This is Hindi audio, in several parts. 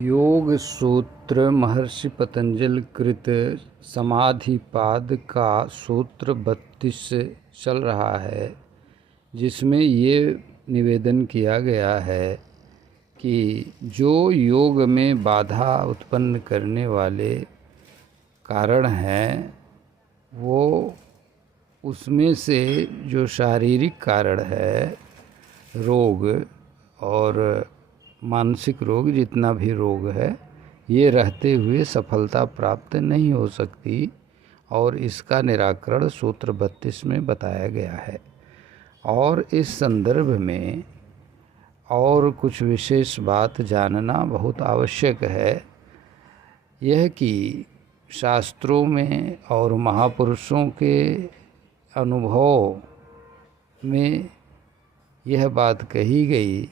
योग सूत्र महर्षि पतंजलि कृत समाधिपाद का सूत्र 32 चल रहा है, जिसमें ये निवेदन किया गया है कि जो योग में बाधा उत्पन्न करने वाले कारण हैं, वो उसमें से जो शारीरिक कारण है, रोग और मानसिक रोग, जितना भी रोग है, ये रहते हुए सफलता प्राप्त नहीं हो सकती और इसका निराकरण सूत्र 32 में बताया गया है। और इस संदर्भ में और कुछ विशेष बात जानना बहुत आवश्यक है, यह कि शास्त्रों में और महापुरुषों के अनुभव में यह बात कही गई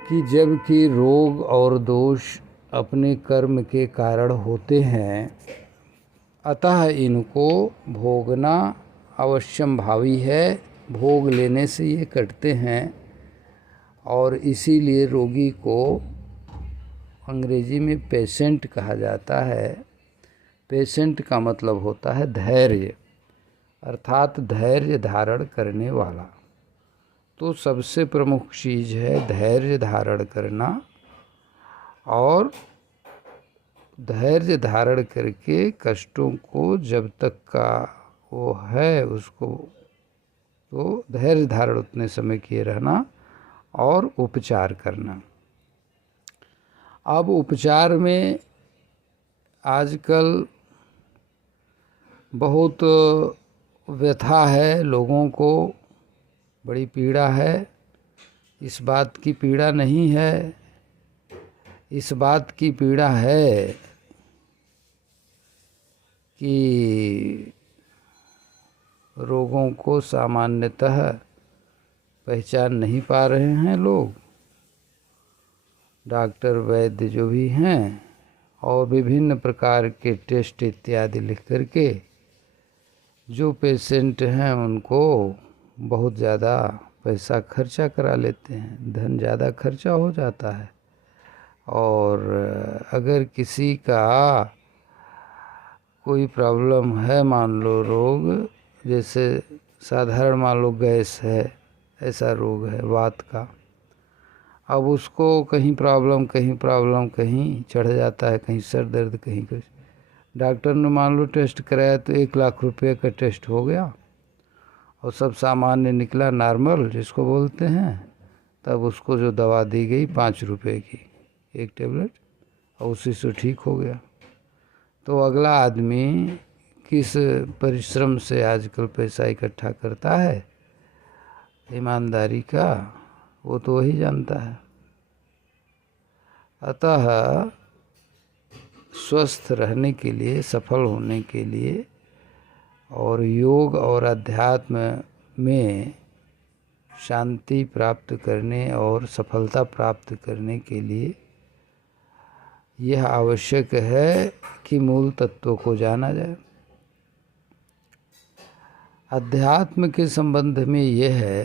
कि जबकि रोग और दोष अपने कर्म के कारण होते हैं, अतः इनको भोगना अवश्यंभावी है। भोग लेने से ये कटते हैं और इसीलिए रोगी को अंग्रेजी में पेशेंट कहा जाता है। पेशेंट का मतलब होता है धैर्य, अर्थात धैर्य धारण करने वाला। तो सबसे प्रमुख चीज़ है धैर्य धारण करना, और धैर्य धारण करके कष्टों को जब तक का वो है उसको तो धैर्य धारण उतने समय किए रहना और उपचार करना। अब उपचार में आजकल बहुत व्यथा है, लोगों को बड़ी पीड़ा है। इस बात की पीड़ा नहीं है, इस बात की पीड़ा है कि रोगों को सामान्यतः पहचान नहीं पा रहे हैं लोग, डॉक्टर वैद्य जो भी हैं, और विभिन्न प्रकार के टेस्ट इत्यादि लिख करके जो पेशेंट हैं उनको बहुत ज़्यादा पैसा खर्चा करा लेते हैं, धन ज़्यादा खर्चा हो जाता है। और अगर किसी का कोई प्रॉब्लम है, मान लो रोग, जैसे साधारण मान लो गैस है, ऐसा रोग है वात का, अब उसको कहीं प्रॉब्लम कहीं चढ़ जाता है, कहीं सर दर्द, कहीं कुछ। डॉक्टर ने मान लो टेस्ट कराया तो 1 लाख रुपये का टेस्ट हो गया और सब सामान्य निकला, नॉर्मल जिसको बोलते हैं। तब उसको जो दवा दी गई 5 रुपये की एक टेबलेट, और उसी से ठीक हो गया। तो अगला आदमी किस परिश्रम से आजकल पैसा इकट्ठा करता है, ईमानदारी का, वो तो वही जानता है। अतः स्वस्थ रहने के लिए, सफल होने के लिए और योग और अध्यात्म में शांति प्राप्त करने और सफलता प्राप्त करने के लिए यह आवश्यक है कि मूल तत्वों को जाना जाए। अध्यात्म के संबंध में यह है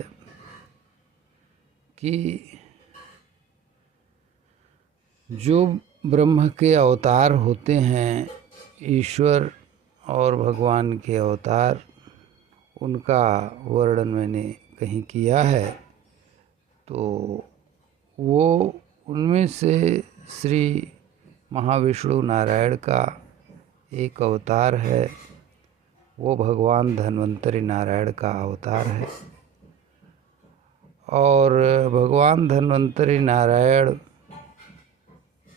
कि जो ब्रह्म के अवतार होते हैं, ईश्वर और भगवान के अवतार, उनका वर्णन मैंने कहीं किया है। तो वो उनमें से श्री महाविष्णु नारायण का एक अवतार है, वो भगवान धन्वंतरि नारायण का अवतार है। और भगवान धन्वंतरि नारायण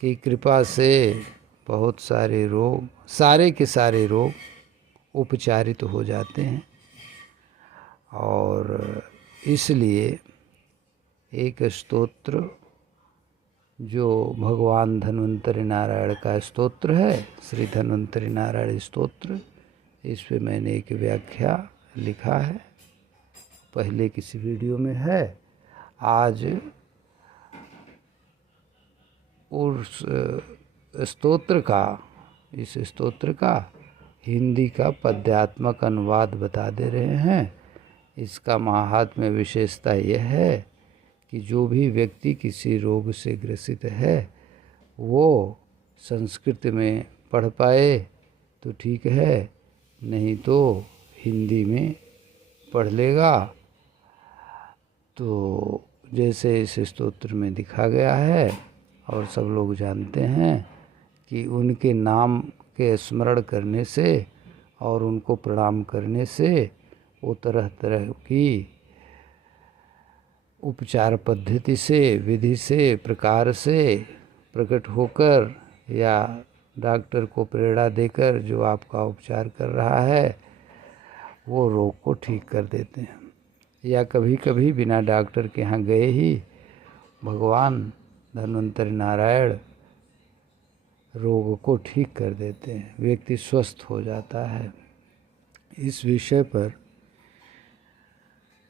की कृपा से बहुत सारे रोग, सारे के सारे रोग उपचारित हो जाते हैं। और इसलिए एक स्तोत्र जो भगवान धन्वंतरि नारायण का स्तोत्र है, श्री धन्वंतरि नारायण स्तोत्र, इस पे मैंने एक व्याख्या लिखा है, पहले किसी वीडियो में है। आज उस स्तोत्र का, इस स्तोत्र का हिंदी का पद्यात्मक अनुवाद बता दे रहे हैं। इसका महात्म्य विशेषता यह है कि जो भी व्यक्ति किसी रोग से ग्रसित है वो संस्कृत में पढ़ पाए तो ठीक है, नहीं तो हिंदी में पढ़ लेगा। तो जैसे इस स्तोत्र में दिखा गया है और सब लोग जानते हैं कि उनके नाम के स्मरण करने से और उनको प्रणाम करने से वो तरह तरह की उपचार पद्धति से, विधि से, प्रकार से प्रकट होकर या डॉक्टर को प्रेरणा देकर जो आपका उपचार कर रहा है वो रोग को ठीक कर देते हैं। या कभी कभी बिना डॉक्टर के यहाँ गए ही भगवान धन्वंतरि नारायण रोग को ठीक कर देते हैं, व्यक्ति स्वस्थ हो जाता है। इस विषय पर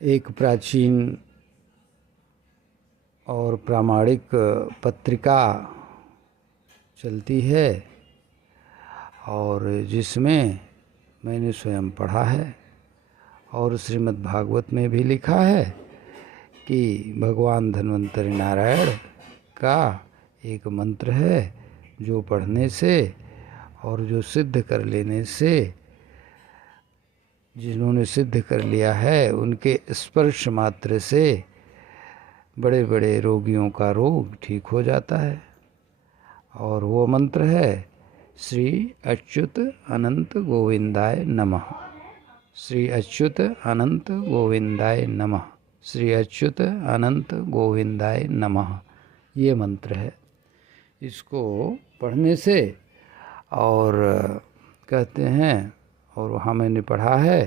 एक प्राचीन और प्रामाणिक पत्रिका चलती है और जिसमें मैंने स्वयं पढ़ा है और श्रीमद् भागवत में भी लिखा है कि भगवान धन्वंतरि नारायण का एक मंत्र है जो पढ़ने से और जो सिद्ध कर लेने से, जिन्होंने सिद्ध कर लिया है उनके स्पर्श मात्र से बड़े बड़े रोगियों का रोग ठीक हो जाता है। और वो मंत्र है श्री अच्युत अनंत गोविंदाय नमः। श्री अच्युत अनंत गोविंदाय नमः। श्री अच्युत अनंत गोविंदाय नमः, ये मंत्र है। इसको पढ़ने से और कहते हैं, और वहाँ मैंने पढ़ा है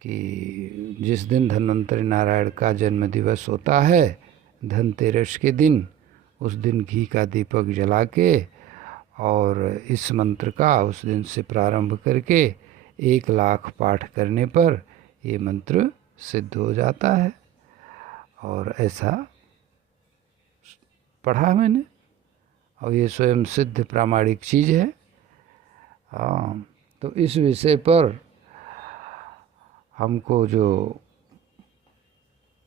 कि जिस दिन धन्वंतरि नारायण का जन्म दिवस होता है, धनतेरस के दिन, उस दिन घी का दीपक जला के और इस मंत्र का उस दिन से प्रारंभ करके 1 लाख पाठ करने पर ये मंत्र सिद्ध हो जाता है। और ऐसा पढ़ा मैंने और ये स्वयं सिद्ध प्रामाणिक चीज़ है। हाँ, तो इस विषय पर हमको जो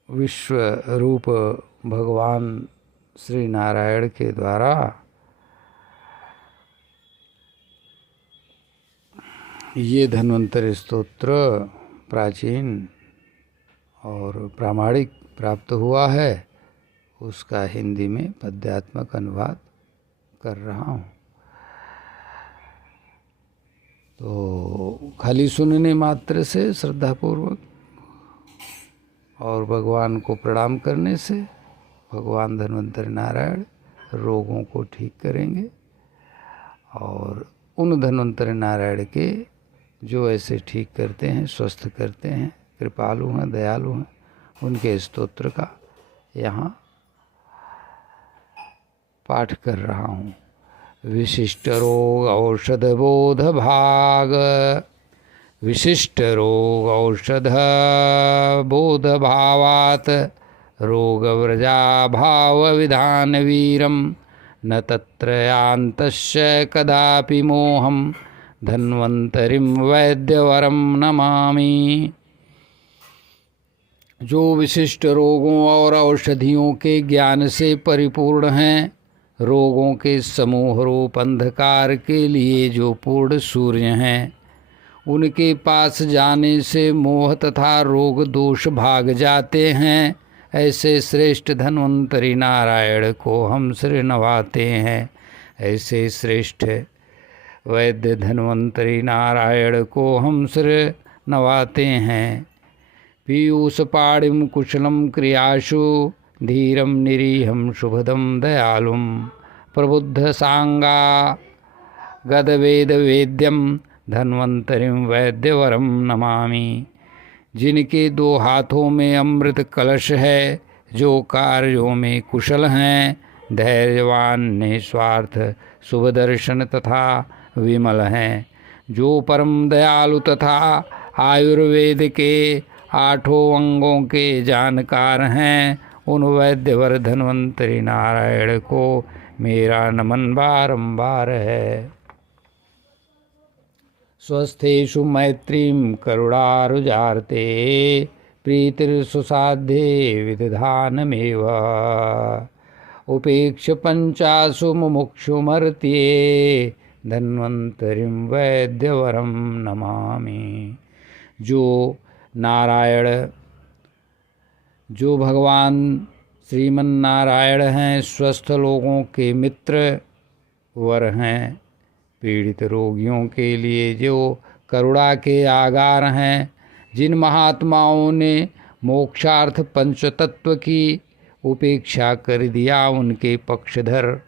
विश्व रूप भगवान श्री नारायण के द्वारा ये धन्वंतरि स्तोत्र प्राचीन और प्रामाणिक प्राप्त हुआ है, उसका हिंदी में पद्यात्मक अनुवाद कर रहा हूँ। तो खाली सुनने मात्र से श्रद्धापूर्वक और भगवान को प्रणाम करने से भगवान धन्वंतरि नारायण रोगों को ठीक करेंगे। और उन धन्वंतरि नारायण के जो ऐसे ठीक करते हैं, स्वस्थ करते हैं, कृपालु हैं, दयालु हैं, उनके स्तोत्र का यहाँ पाठ कर रहा हूँ। विशिष्ट रोग औषध बोध भाग। विशिष्ट रोग औषध बोध भावात रोग व्रजा भाव विधान वीरम न तत्र यान्तस्य कदापि मोहम धन्वंतरिम वैद्यवरम नमामि। जो विशिष्ट रोगों और औषधियों के ज्ञान से परिपूर्ण हैं, रोगों के समूह रूप अंधकार के लिए जो पूर्ण सूर्य हैं, उनके पास जाने से मोह तथा रोग दोष भाग जाते हैं, ऐसे श्रेष्ठ धन्वंतरि नारायण को हम सिर नवाते हैं। ऐसे श्रेष्ठ वैद्य धन्वंतरि नारायण को हम सिर नवाते हैं। पीयूष पाणिम कुशलम क्रियाशु धीरम निरीहम शुभदम दयालुम प्रबुद्ध सांगा गदवेद वेद्यम धन्वंतरिम वैद्यवरम नमामि। जिनके 2 हाथों में अमृत कलश है, जो कार्यों में कुशल हैं, धैर्यवान, निस्वार्थ, शुभदर्शन तथा विमल हैं, जो परम दयालु तथा आयुर्वेद के 8 अंगों के जानकार हैं, उन वैद्यवर धन्वंतरि नारायण को मेरा नमन बारंबार है। स्वस्थेषु मैत्रीं करुणारुजार्ते प्रीतिर्सुसाध्ये विदधानमेव उपेक्ष पंचासु मुमुक्षुमर्त्ये धन्वंतरिं वैद्यवरं नमामि। जो भगवान श्रीमन नारायण हैं, स्वस्थ लोगों के मित्र वर हैं, पीड़ित रोगियों के लिए जो करुणा के आगार हैं, जिन महात्माओं ने मोक्षार्थ पंचतत्व की उपेक्षा कर दिया, उनके पक्षधर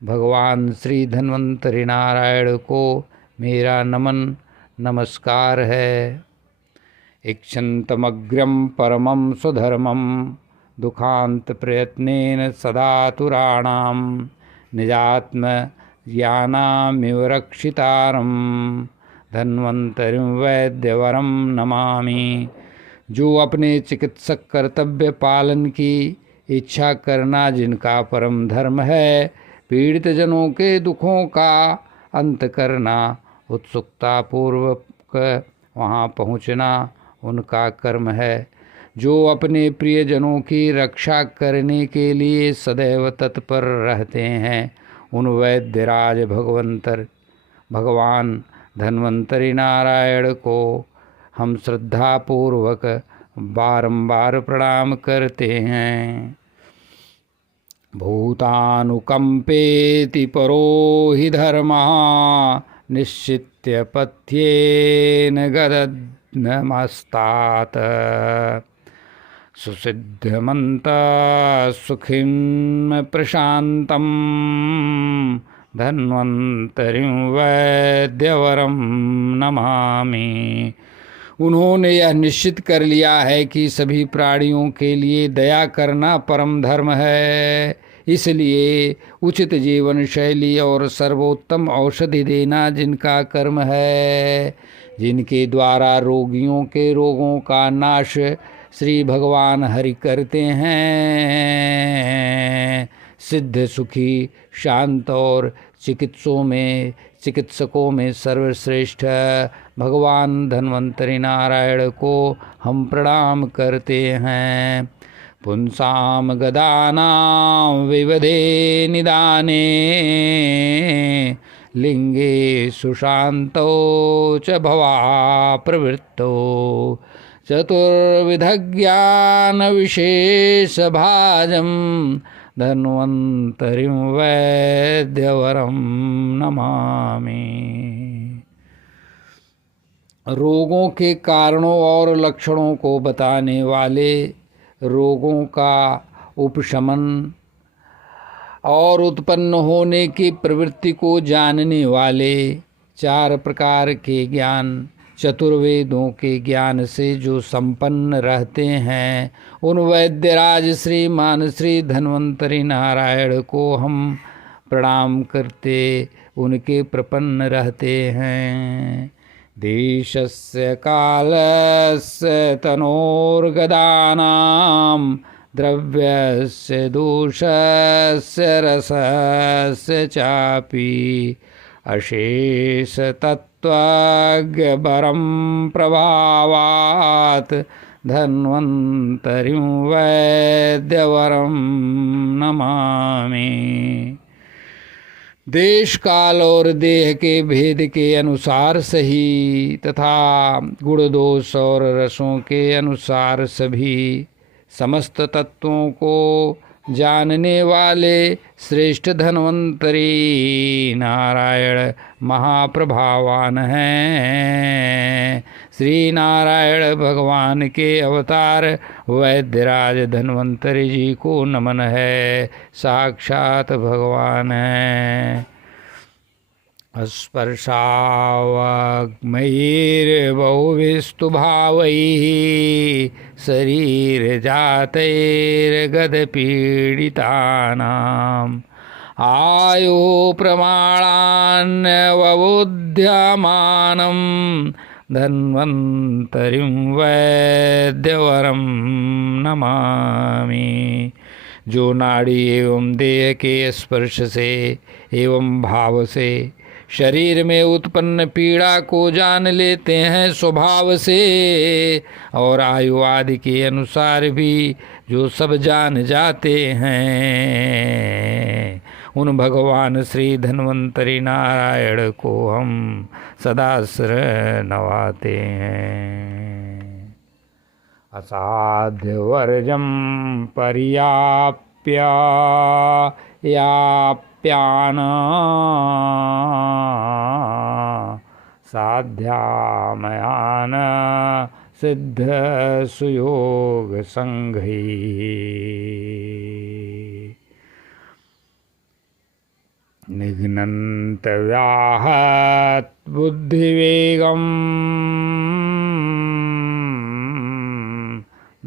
भगवान श्री धन्वंतरि नारायण को मेरा नमन नमस्कार है। इक्षन्तमग्र्यं परमं स्वधर्मं दुखांत प्रयत्नेन सदातुराणां निजात्मज्ञानामिव रक्षितारं धन्वंतरिं वैद्यवरं नमामि। जो अपने चिकित्सक कर्तव्य पालन की इच्छा करना जिनका परम धर्म है, पीड़ित जनों के दुखों का अंत करना, उत्सुकता पूर्वक वहाँ पहुँचना उनका कर्म है। जो अपने प्रियजनों की रक्षा करने के लिए सदैव तत्पर रहते हैं, उन वैद्यराज भगवान धन्वंतरि नारायण को हम श्रद्धापूर्वक बारंबार प्रणाम करते हैं। भूतानुकंपेति परो हि धर्मः निश्चित्य पथ्येन गदनमस्तात् सुसिद्धमन्तः सुखिं प्रशान्तं धन्वंतरिं वैद्यवरं नमामि। उन्होंने यह निश्चित कर लिया है कि सभी प्राणियों के लिए दया करना परम धर्म है, इसलिए उचित जीवन शैली और सर्वोत्तम औषधि देना जिनका कर्म है, जिनके द्वारा रोगियों के रोगों का नाश श्री भगवान हरि करते हैं, सिद्ध सुखी शांत और चिकित्सकों में सर्वश्रेष्ठ भगवान धन्वंतरि नारायण को हम प्रणाम करते हैं। पुंसाम गदानां विवधे निदाने लिंगे सुशांतो च भवा प्रवृत्तो चतुर्विधज्ञान विशेष भाजम धन्वंतरिं वैद्यवरं नमामि। रोगों के कारणों और लक्षणों को बताने वाले, रोगों का उपशमन और उत्पन्न होने की प्रवृत्ति को जानने वाले, 4 प्रकार के ज्ञान, चतुर्वेदों के ज्ञान से जो संपन्न रहते हैं, उन वैद्यराज श्रीमान श्री धन्वंतरि नारायण को हम प्रणाम करते उनके प्रपन्न रहते हैं। देशस्य कालस्य तनोर्गदानां द्रव्यस्य दोषस्य रसस्य चापि अशेष तत्त्वज्ञबरं प्रभावात् धन्वंतरिं वैद्यवरं नमामि। देश काल और देह के भेद के अनुसार सही तथा गुण दोष और रसों के अनुसार सभी समस्त तत्वों को जानने वाले श्रेष्ठ धन्वंतरि नारायण महाप्रभावान हैं। श्री नारायण भगवान के अवतार वैद्यराज धन्वंतरि जी को नमन है, साक्षात भगवान हैं। स्पर्शावग्मैर्बहुभिस्तु भावैः शरीरजातैर्गदपीडितानाम् आयो प्रमाणान्यवबुध्यमानं धन्वंतरिं वैद्यवरं नमामि। जो नाड़ी एवं देह के स्पर्श से एवं भाव से शरीर में उत्पन्न पीड़ा को जान लेते हैं स्वभाव से, और आयु आदि के अनुसार भी जो सब जान जाते हैं, उन भगवान श्री धन्वंतरि नारायण को हम सदा सिर नवाते हैं। असाध्य वर्जम पर्याप्य याप्यान साध्यामयान सिद्ध सुयोग संघी। निघ्नन्त व्याहत बुद्धिवेगम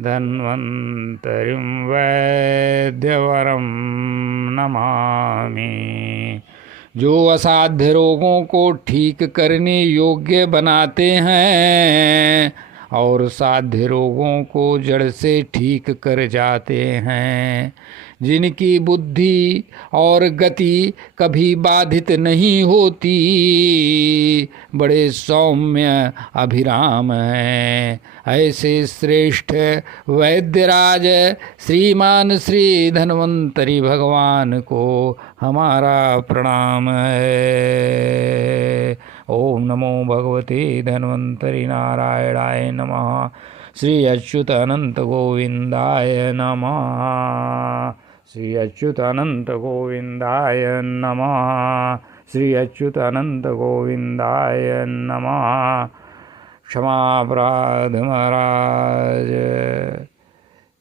धन्वंतरिं वैद्यवरम नमामि। जो असाध्य रोगों को ठीक करने योग्य बनाते हैं और साध्य रोगों को जड़ से ठीक कर जाते हैं, जिनकी बुद्धि और गति कभी बाधित नहीं होती, बड़े सौम्य अभिराम हैं, ऐसे श्रेष्ठ वैद्यराज श्रीमान श्री धन्वंतरि भगवान को हमारा प्रणाम है। ओम नमो भगवते धन्वंतरि नारायणाय नमः। श्री अच्युत अनंत गोविंदाय नमः। श्री अच्युत अनंत गोविंदाय नमः। श्री अच्युत अनंत गोविंदाय नमः। क्षमा अपराध महाराज।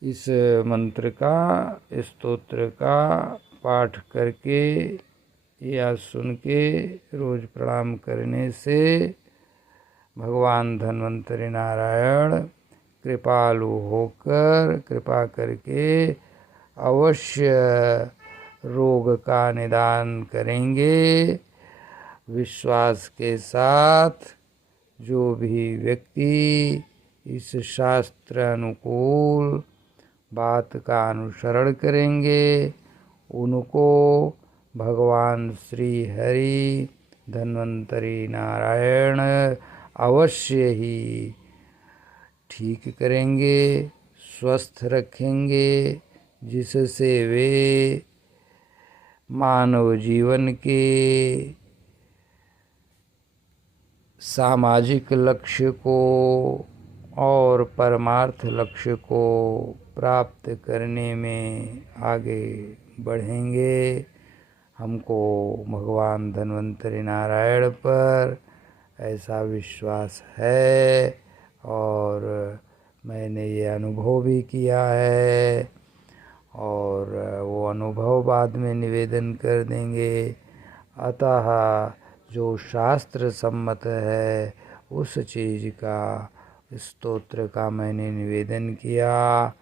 इस मंत्र का, इस स्तोत्र का पाठ करके या सुन के रोज प्रणाम करने से भगवान धन्वंतरि नारायण कृपालु होकर कृपा करके अवश्य रोग का निदान करेंगे। विश्वास के साथ जो भी व्यक्ति इस शास्त्र अनुकूल बात का अनुसरण करेंगे, उनको भगवान श्री हरि धन्वंतरि नारायण अवश्य ही ठीक करेंगे, स्वस्थ रखेंगे, जिससे वे मानव जीवन के सामाजिक लक्ष्य को और परमार्थ लक्ष्य को प्राप्त करने में आगे बढ़ेंगे। हमको भगवान धन्वंतरि नारायण पर ऐसा विश्वास है और मैंने ये अनुभव भी किया है, और वो अनुभव बाद में निवेदन कर देंगे। अतः जो शास्त्र सम्मत है उस चीज़ का, स्तोत्र का मैंने निवेदन किया।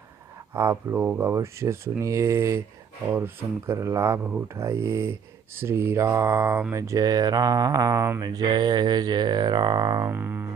आप लोग अवश्य सुनिए और सुनकर लाभ उठाइए। श्री राम जय जय राम।